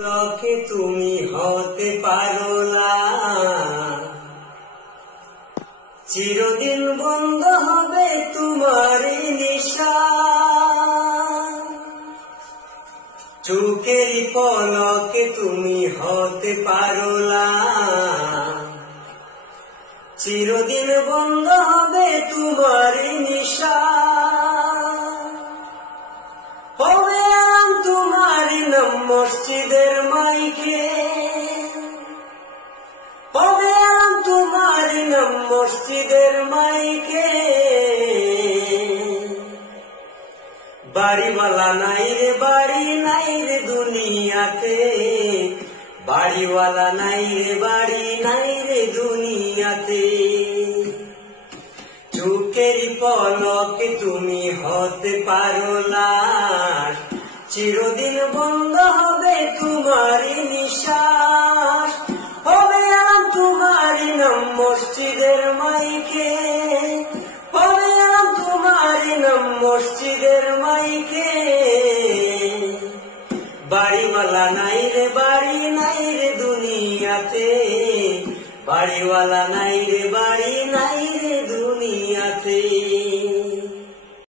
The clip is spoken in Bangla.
লোকে তুমি হতে পারো না, চিরদিন বন্ধ হবে তোমারই নিশা। চোখেরই পলকে তুমি হতে পারো না, চিরদিন বন্ধ হবে তোমারই নিশা। হবে আরাম তোমারই নাম মসজিদের মাইকে, হবে আরাম তোমারই নাম মসজিদের মাইকে। বাড়িওয়ালা নাই রে, বাড়ি নাই রে দুনিয়াতে, বাড়িওয়ালা নাই রে, বাড়ি নাই রে দুনিয়াতে। চোখেরই পলকে তুমি হতে পারো লাশ, চিরদিন বন্ধ হবে তোমারই নিঃশ্বাস। হবে আরাম তোমারই নাম মসজিদের মাইকে, হবে আরাম তোমারই নাম মসজিদের মাইকে। বাড়িওয়ালা নাই রে, বাড়ি নাই রে দুনিয়াতে, বাড়িওয়ালা নাই রে, বাড়ি নাই রে দুনিয়াতে।